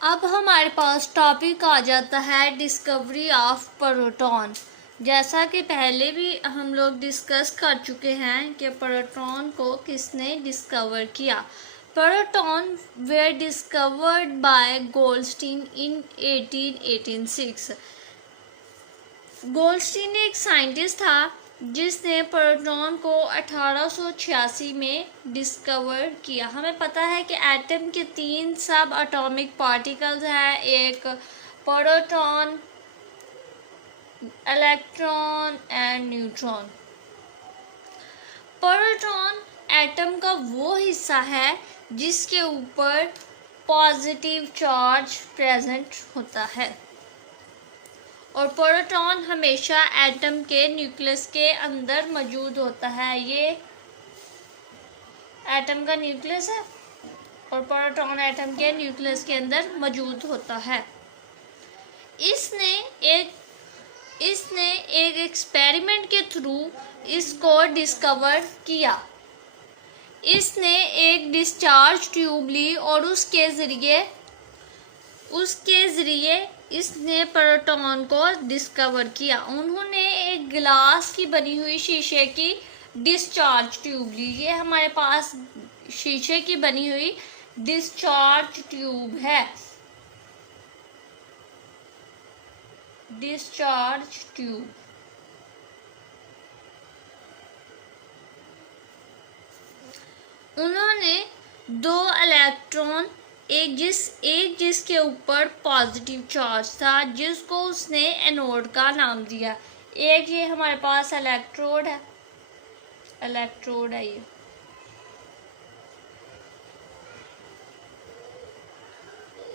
अब हमारे पास टॉपिक आ जाता है डिस्कवरी ऑफ प्रोटॉन। जैसा कि पहले भी हम लोग डिस्कस कर चुके हैं कि प्रोटॉन को किसने डिस्कवर किया। Proton were discovered by Goldstein in 1886। Goldstein एक साइंटिस्ट था जिसने प्रोटॉन को 1886 में डिस्कवर किया। हमें पता है कि एटम के 3 सब एटॉमिक पार्टिकल्स हैं, एक proton, electron and neutron. Proton atom का वो हिस्सा है जिसके ऊपर पॉजिटिव चार्ज प्रेजेंट होता है, और प्रोटॉन हमेशा एटम के न्यूक्लियस के अंदर मौजूद होता है। ये एटम का न्यूक्लियस है और प्रोटॉन एटम के न्यूक्लियस के अंदर मौजूद होता है। इसने एक एक्सपेरिमेंट के थ्रू इसको डिस्कवर किया। इसने एक डिस्चार्ज ट्यूब ली और उसके ज़रिए इसने प्रोटॉन को डिस्कवर किया। उन्होंने एक गिलास की बनी हुई शीशे की डिस्चार्ज ट्यूब ली। ये हमारे पास शीशे की बनी हुई डिस्चार्ज ट्यूब है। डिस्चार्ज ट्यूब उन्होंने 2 इलेक्ट्रॉन, एक जिसके ऊपर पॉजिटिव चार्ज था, जिसको उसने एनोड का नाम दिया। एक ये हमारे पास इलेक्ट्रोड है ये।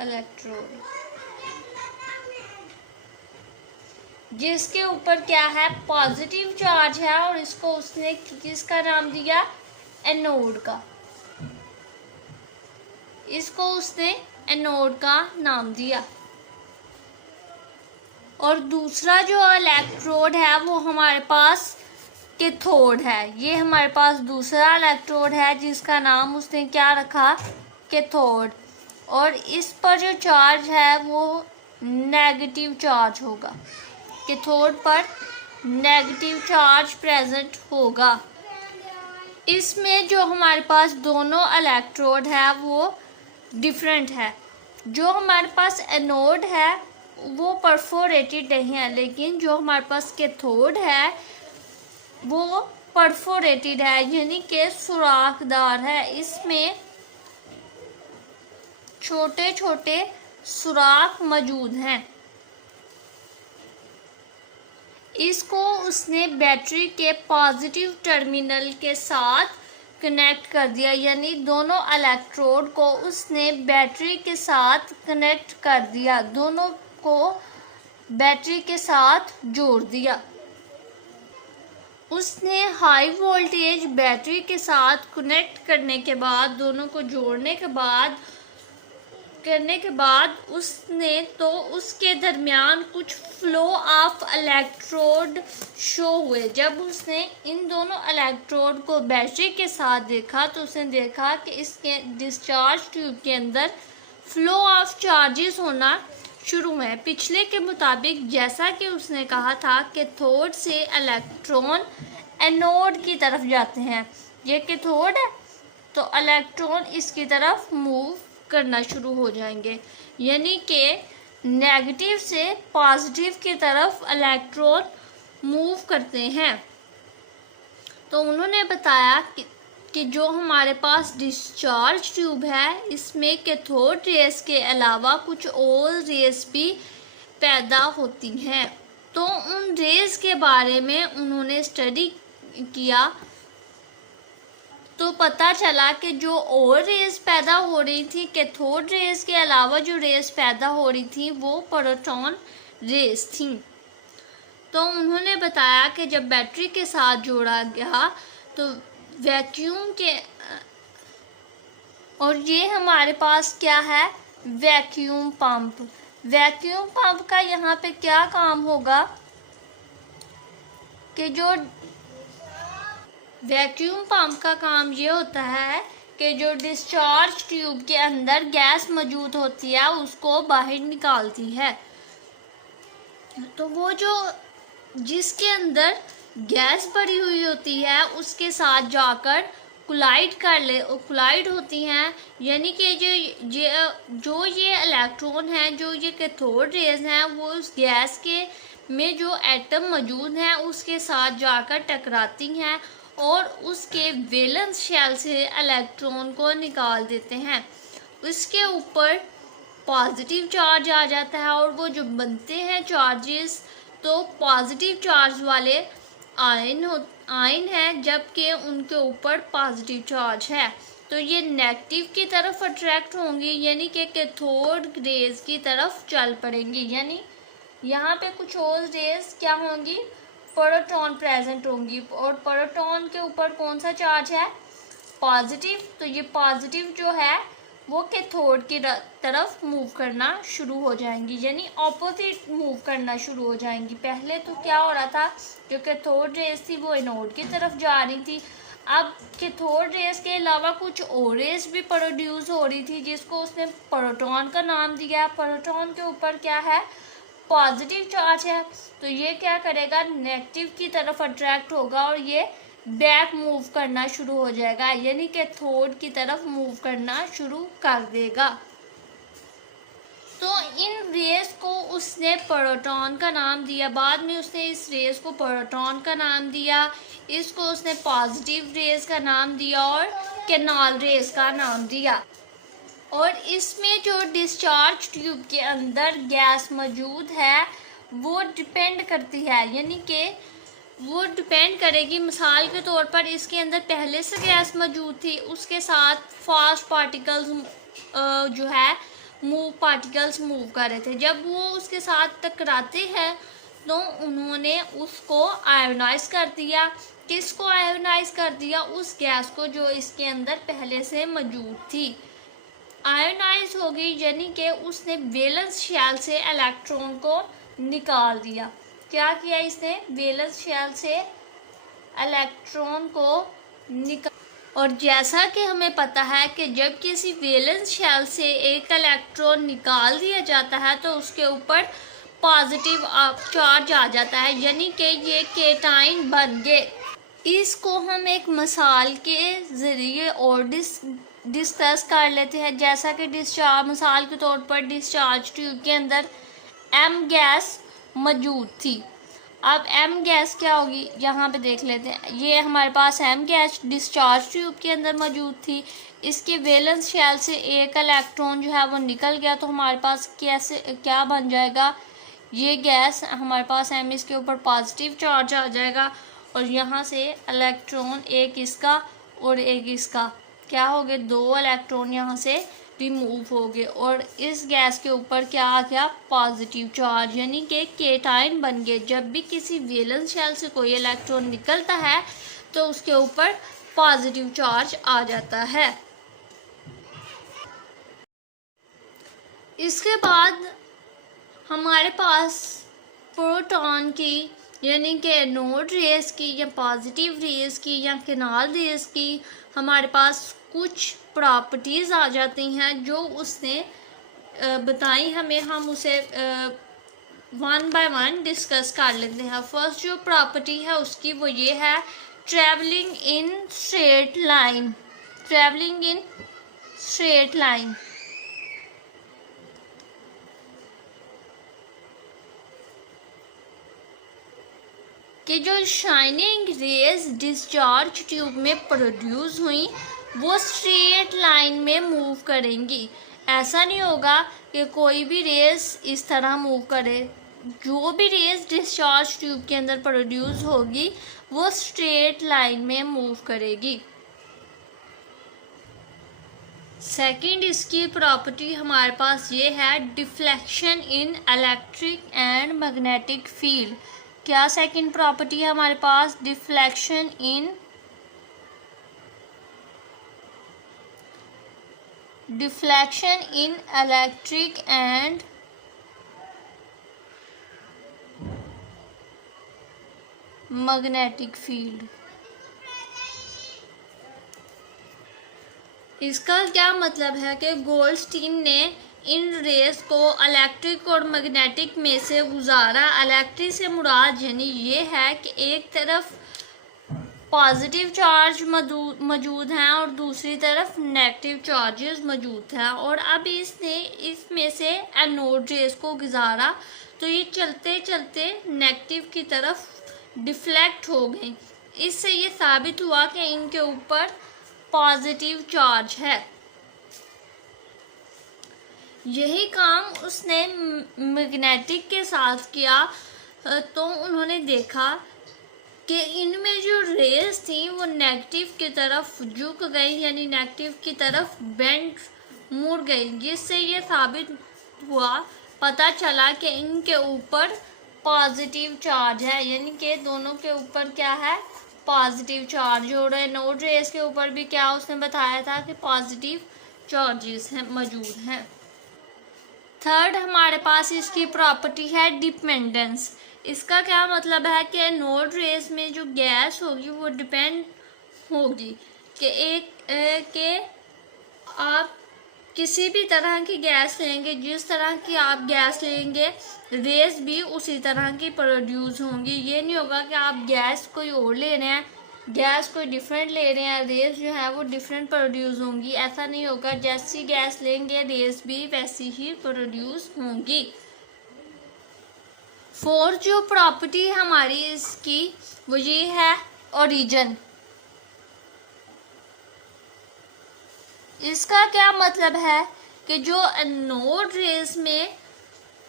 इलेक्ट्रोड जिसके ऊपर क्या है, पॉजिटिव चार्ज है, और इसको उसने किसका नाम दिया, एनोड का। इसको उसने एनोड का नाम दिया। और दूसरा जो इलेक्ट्रोड है वो हमारे पास कैथोड है। ये हमारे पास दूसरा इलेक्ट्रोड है जिसका नाम उसने क्या रखा, कैथोड। और इस पर जो चार्ज है वो नेगेटिव चार्ज होगा। कैथोड पर नेगेटिव चार्ज प्रेजेंट होगा। इसमें जो हमारे पास दोनों इलेक्ट्रोड है वो डिफरेंट है। जो हमारे पास एनोड है वो परफोरेटेड नहीं है, लेकिन जो हमारे पास कैथोड है वो परफोरेटेड है, यानी कि सुराखदार है। इसमें छोटे छोटे सुराख मौजूद हैं। इसको उसने बैटरी के पॉजिटिव टर्मिनल के साथ कनेक्ट कर दिया, यानी दोनों इलेक्ट्रोड को उसने बैटरी के साथ कनेक्ट कर दिया, दोनों को बैटरी के साथ जोड़ दिया। उसने हाई वोल्टेज बैटरी के साथ कनेक्ट करने के बाद, दोनों को जोड़ने के बाद उसने तो उसके दरमियान कुछ फ्लो ऑफ इलेक्ट्रोड शो हुए। जब उसने इन दोनों इलेक्ट्रोड को बैटरी के साथ देखा तो उसने देखा कि इसके डिस्चार्ज ट्यूब के अंदर फ्लो ऑफ चार्जेस होना शुरू हुए। पिछले के मुताबिक, जैसा कि उसने कहा था, कैथोड से इलेक्ट्रॉन एनोड की तरफ जाते हैं। ये कैथोड है तो इलेक्ट्रॉन इसकी तरफ मूव करना शुरू हो जाएंगे, यानी कि नेगेटिव से पॉजिटिव की तरफ इलेक्ट्रॉन मूव करते हैं। तो उन्होंने बताया कि जो हमारे पास डिस्चार्ज ट्यूब है इसमें कैथोड रेस के अलावा कुछ और रेस भी पैदा होती हैं। तो उन रेस के बारे में उन्होंने स्टडी किया तो पता चला कि जो और रेस पैदा हो रही थी कैथोड रेस के अलावा, जो रेस पैदा हो रही थी वो प्रोटॉन रेस थी। तो उन्होंने बताया कि जब बैटरी के साथ जोड़ा गया तो वैक्यूम के, और ये हमारे पास क्या है, वैक्यूम पंप। वैक्यूम पंप का यहाँ पे क्या काम होगा कि जो वैक्यूम पंप का काम ये होता है कि जो डिस्चार्ज ट्यूब के अंदर गैस मौजूद होती है उसको बाहर निकालती है। तो वो जो जिसके अंदर गैस भरी हुई होती है उसके साथ जाकर कोलाइड होती हैं, यानी कि जो ये इलेक्ट्रॉन हैं, जो ये कैथोड रेज हैं, वो उस गैस के में जो एटम मौजूद हैं उसके साथ जाकर टकराती हैं और उसके वैलेंस शेल से इलेक्ट्रॉन को निकाल देते हैं। उसके ऊपर पॉजिटिव चार्ज आ जाता है और वो जो बनते हैं चार्जेस, तो पॉजिटिव चार्ज वाले आयन है, जबकि उनके ऊपर पॉजिटिव चार्ज है, तो ये नेगेटिव की तरफ अट्रैक्ट होंगी, यानी कि कैथोड रेज की तरफ चल पड़ेंगी। यानी यहाँ पे कुछ और रेज क्या होंगी, प्रोटॉन प्रेजेंट होंगी, और प्रोटॉन के ऊपर कौन सा चार्ज है, पॉजिटिव। तो ये पॉजिटिव जो है वो कैथोड की तरफ मूव करना शुरू हो जाएंगी, यानी ऑपोजिट मूव करना शुरू हो जाएंगी। पहले तो क्या हो रहा था, जो कैथोड रेस थी वो एनोड की तरफ जा रही थी। अब कैथोड रेस के अलावा कुछ और रेस भी प्रोड्यूस हो रही थी, जिसको उसने प्रोटॉन का नाम दिया। प्रोटॉन के ऊपर क्या है, पॉजिटिव चार्ज है, तो ये क्या करेगा, नेगेटिव की तरफ अट्रैक्ट होगा और ये बैक मूव करना शुरू हो जाएगा, यानी कैथोड की तरफ मूव करना शुरू कर देगा। तो इन रेस को उसने प्रोटॉन का नाम दिया। बाद में उसने इस रेस को प्रोटॉन का नाम दिया, इसको उसने पॉजिटिव रेस का नाम दिया और कैनाल रेस का नाम दिया। और इसमें जो डिस्चार्ज ट्यूब के अंदर गैस मौजूद है वो डिपेंड करती है, यानी कि वो डिपेंड करेगी। मिसाल के तौर पर इसके अंदर पहले से गैस मौजूद थी, उसके साथ फास्ट पार्टिकल्स जो है पार्टिकल्स मूव कर रहे थे। जब वो उसके साथ टकराते हैं तो उन्होंने उसको आयोनाइज कर दिया। किसको आयोनाइज कर दिया, उस गैस को जो इसके अंदर पहले से मौजूद थी। आयोनाइज हो गई, यानी कि उसने वैलेंस शेल से इलेक्ट्रॉन को निकाल दिया। क्या किया इसने, वैलेंस शेल से इलेक्ट्रॉन को निकाल। और जैसा कि हमें पता है कि जब किसी वैलेंस शेल से एक इलेक्ट्रॉन निकाल दिया जाता है तो उसके ऊपर पॉजिटिव चार्ज आ जाता है, यानी कि ये केटाइन बन गए। इसको हम एक मिसाल के ज़रिए और डिस्कस कर लेते हैं। जैसा कि डिस्चार्ज, मिसाल के तौर पर डिस्चार्ज ट्यूब के अंदर एम गैस मौजूद थी। अब एम गैस क्या होगी, यहाँ पे देख लेते हैं। ये हमारे पास एम गैस डिस्चार्ज ट्यूब के अंदर मौजूद थी। इसके वैलेंस शेल से एक इलेक्ट्रॉन जो है वो निकल गया, तो हमारे पास क्या बन जाएगा, ये गैस हमारे पास एम, इसके ऊपर पॉजिटिव चार्ज आ जाएगा और यहाँ से इलेक्ट्रॉन एक इसका और एक इसका क्या हो गए, दो इलेक्ट्रॉन यहाँ से रिमूव हो गए और इस गैस के ऊपर क्या आ गया, पॉजिटिव चार्ज, यानी कि केटाइन बन गए। जब भी किसी वैलेंस शेल से कोई इलेक्ट्रॉन निकलता है तो उसके ऊपर पॉजिटिव चार्ज आ जाता है। इसके बाद हमारे पास प्रोटॉन की, यानी कि एनोड रेस की या पॉजिटिव रेस की या कैनाल रेस की हमारे पास कुछ प्रॉपर्टीज़ आ जाती हैं जो उसने बताई हमें। हम उसे वन बाय वन डिस्कस कर लेते हैं। फर्स्ट जो प्रॉपर्टी है उसकी वो ये है, travelling in straight line. Travelling in straight line, कि जो शाइनिंग रेज डिस्चार्ज ट्यूब में प्रोड्यूस हुई वो स्ट्रेट लाइन में मूव करेंगी। ऐसा नहीं होगा कि कोई भी रेस इस तरह मूव करे। जो भी रेस डिस्चार्ज ट्यूब के अंदर प्रोड्यूस होगी वो स्ट्रेट लाइन में मूव करेगी। सेकंड इसकी प्रॉपर्टी हमारे पास ये है, deflection in electric and magnetic field. क्या सेकंड प्रॉपर्टी है हमारे पास, deflection in electric and magnetic field. इसका क्या मतलब है कि गोल्डस्टीन ने इन रेस को इलेक्ट्रिक और मैग्नेटिक में से गुजारा। इलेक्ट्रिक से मुराद यानी ये है कि एक तरफ पॉजिटिव चार्ज मौजूद हैं और दूसरी तरफ नेगेटिव चार्जेस मौजूद हैं, और अब इसने इसमें से एनोड रेस को गुजारा तो ये चलते चलते नेगेटिव की तरफ डिफ्लेक्ट हो गई। इससे ये साबित हुआ कि इनके ऊपर पॉजिटिव चार्ज है। यही काम उसने मैग्नेटिक के साथ किया, तो उन्होंने देखा कि इनमें जो रेस थी वो नेगेटिव की तरफ झुक गई, यानी नेगेटिव की तरफ बेंड मुड़ गई, जिससे ये साबित हुआ, पता चला कि इनके ऊपर पॉजिटिव चार्ज है, यानी कि दोनों के ऊपर क्या है, पॉजिटिव चार्ज। और एनोड रेस के ऊपर भी क्या उसने बताया था कि पॉजिटिव चार्जेस हैं मौजूद हैं। थर्ड हमारे पास इसकी प्रॉपर्टी है डिपेंडेंस। इसका क्या मतलब है कि एनोड रेस में जो गैस होगी वो डिपेंड होगी कि आप किसी भी तरह की गैस लेंगे, जिस तरह की आप गैस लेंगे रेस भी उसी तरह की प्रोड्यूस होंगी। ये नहीं होगा कि आप गैस कोई और ले रहे हैं, गैस कोई डिफरेंट ले रहे हैं, रेस जो है वो डिफरेंट प्रोड्यूस होंगी, ऐसा नहीं होगा। जैसी गैस लेंगे रेस भी वैसी ही प्रोड्यूस होंगी। फोर्थ जो प्रॉपर्टी हमारी इसकी वो ये है ओरिजिन। इसका क्या मतलब है कि जो एनोड रेस में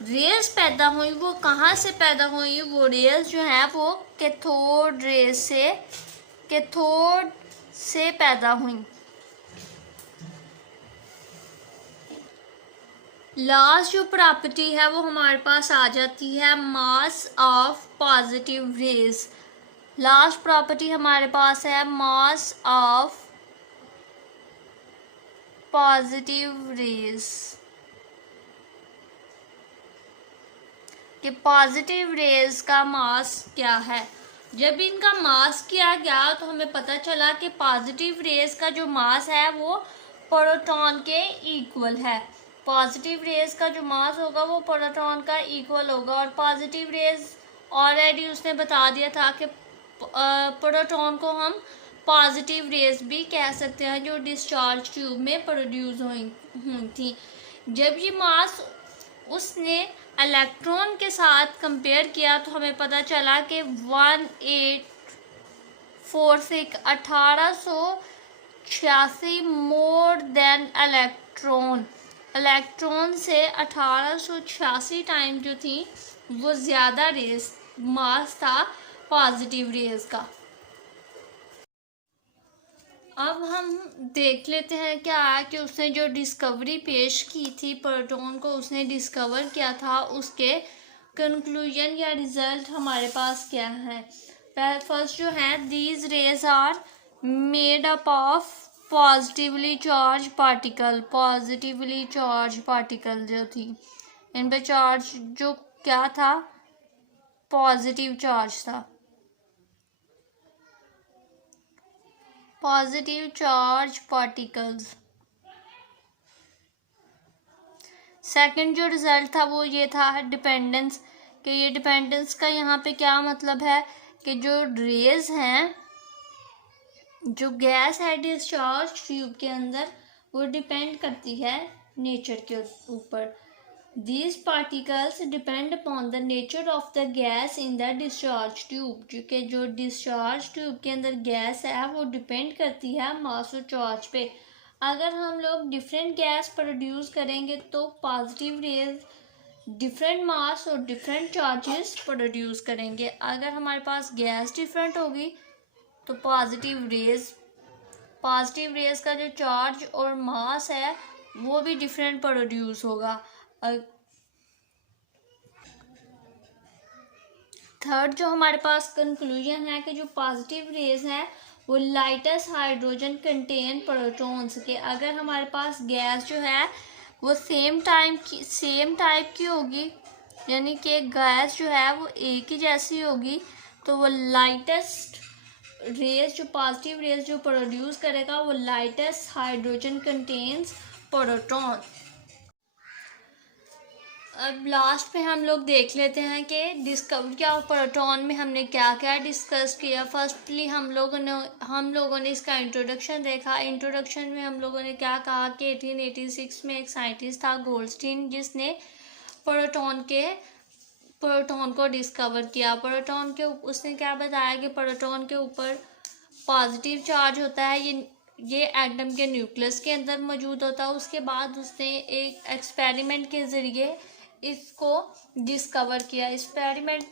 रेस पैदा हुई वो कहाँ से पैदा हुई, वो रेस जो है वो कैथोड रेस से पैदा हुई। लास्ट जो प्रॉपर्टी है वो हमारे पास आ जाती है mass of positive rays. Last property हमारे पास है मास ऑफ पॉजिटिव रेस, कि पॉजिटिव रेस का मास क्या है। जब इनका मास किया गया तो हमें पता चला कि पॉजिटिव रेस का जो मास है वो प्रोटॉन के इक्वल है। पॉजिटिव रेस का जो मास होगा वो प्रोटॉन का इक्वल होगा। और पॉजिटिव रेस ऑलरेडी उसने बता दिया था कि प्रोटॉन को हम पॉजिटिव रेस भी कह सकते हैं, जो डिस्चार्ज ट्यूब में प्रोड्यूस हुई थी। जब ये मास उसने इलेक्ट्रॉन के साथ कंपेयर किया तो हमें पता चला कि 1886 मोर देन इलेक्ट्रॉन से 1886 टाइम जो थी वो ज़्यादा रेस मास था पॉजिटिव रेस का। अब हम देख लेते हैं क्या है कि उसने जो डिस्कवरी पेश की थी, प्रोटॉन को उसने डिस्कवर किया था, उसके कंक्लूजन या रिजल्ट हमारे पास क्या है। फर्स्ट जो है, these rays are made up of positively charge particle जो थी इन पे चार्ज जो क्या था, पॉजिटिव चार्ज था, पॉजिटिव चार्ज पार्टिकल्स। सेकंड जो रिजल्ट था वो ये था डिपेंडेंस, कि ये डिपेंडेंस का यहाँ पे क्या मतलब है कि जो रेज हैं, जो गैस है डिस्चार्ज ट्यूब के अंदर, वो डिपेंड करती है नेचर के ऊपर। These particles depend upon the nature of the gas in the discharge tube, क्योंकि जो डिस्चार्ज ट्यूब के अंदर गैस है वो डिपेंड करती है मास और चार्ज पे। अगर हम लोग डिफरेंट गैस प्रोड्यूस करेंगे तो पॉजिटिव रेज डिफरेंट मास और डिफरेंट चार्जेस प्रोड्यूस करेंगे। अगर हमारे पास गैस डिफरेंट होगी तो पॉजिटिव रेज का जो चार्ज और मास है वो भी डिफरेंट प्रोड्यूस होगा। थर्ड जो हमारे पास कंक्लूजन है कि जो पॉजिटिव रेज हैं वो लाइटेस्ट हाइड्रोजन कंटेन प्रोटॉन्स के। अगर हमारे पास गैस जो है वो सेम टाइप की होगी, यानी कि गैस जो है वो एक ही जैसी होगी, तो वो लाइटेस्ट रेज जो पॉजिटिव रेज जो प्रोड्यूस करेगा वो लाइटेस्ट हाइड्रोजन कंटेन्स प्रोटॉन। अब लास्ट पे हम लोग देख लेते हैं कि डिस्कवरी ऑफ प्रोटॉन में हमने क्या क्या डिस्कस किया। फर्स्टली हम लोगों ने इसका इंट्रोडक्शन देखा। इंट्रोडक्शन में हम लोगों ने क्या कहा कि 1886 में एक साइंटिस्ट था गोल्डस्टीन, जिसने प्रोटॉन को डिस्कवर किया। प्रोटॉन के उसने क्या बताया कि प्रोटॉन के ऊपर पॉजिटिव चार्ज होता है, ये एटम के न्यूक्लियस के अंदर मौजूद होता है। उसके बाद उसने एक एक्सपेरिमेंट के ज़रिए इसको डिस्कवर किया। एक्सपेरिमेंट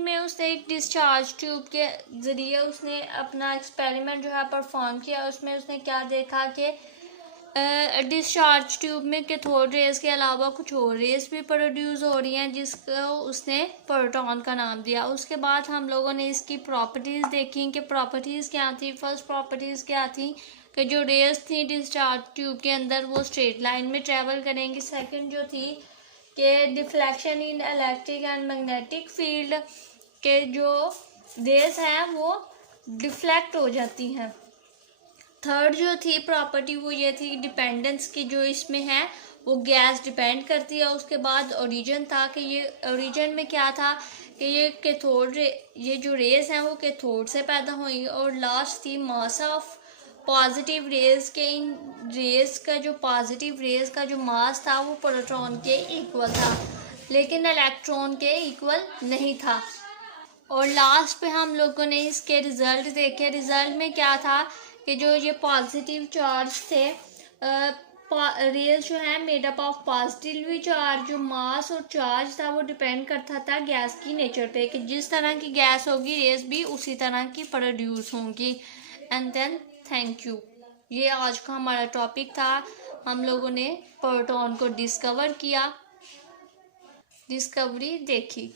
में उसने एक डिस्चार्ज ट्यूब के ज़रिए उसने अपना एक्सपेरिमेंट जो है परफॉर्म किया। उसमें उसने क्या देखा कि डिस्चार्ज ट्यूब में कैथोड रेज के अलावा कुछ और रेज भी प्रोड्यूस हो रही हैं, जिसको उसने प्रोटॉन का नाम दिया। उसके बाद हम लोगों ने इसकी प्रॉपर्टीज़ देखी कि प्रॉपर्टीज़ क्या थी। फर्स्ट प्रॉपर्टीज़ क्या थी कि जो रेज थी डिस्चार्ज ट्यूब के अंदर वो स्ट्रेट लाइन में ट्रेवल करेंगी। सेकंड जो थी कि deflection in electric and magnetic field के जो रेज हैं वो डिफ्लेक्ट हो जाती हैं। थर्ड जो थी प्रॉपर्टी वो ये थी डिपेंडेंस की, जो इसमें है वो गैस डिपेंड करती है। उसके बाद ओरिजिन था कि ये ओरिजिन में क्या था कि ये जो रेज हैं वो कैथोड से पैदा हुई। और लास्ट थी मास ऑफ पॉजिटिव रेज के, इन रेज का जो पॉजिटिव रेज का जो मास था वो प्रोटॉन के इक्वल था, लेकिन इलेक्ट्रॉन के इक्वल नहीं था। और लास्ट पे हम लोगों ने इसके रिज़ल्ट देखे। रिज़ल्ट में क्या था कि जो ये पॉजिटिव चार्ज थे, रेज जो है made up of positive charge, जो मास और चार्ज था वो डिपेंड करता था गैस की नेचर पे, कि जिस तरह की गैस होगी रेज भी उसी तरह की प्रोड्यूस होंगी। And then thank you. ये आज का हमारा टॉपिक था। हम लोगों ने प्रोटॉन को डिस्कवर किया, डिस्कवरी देखी।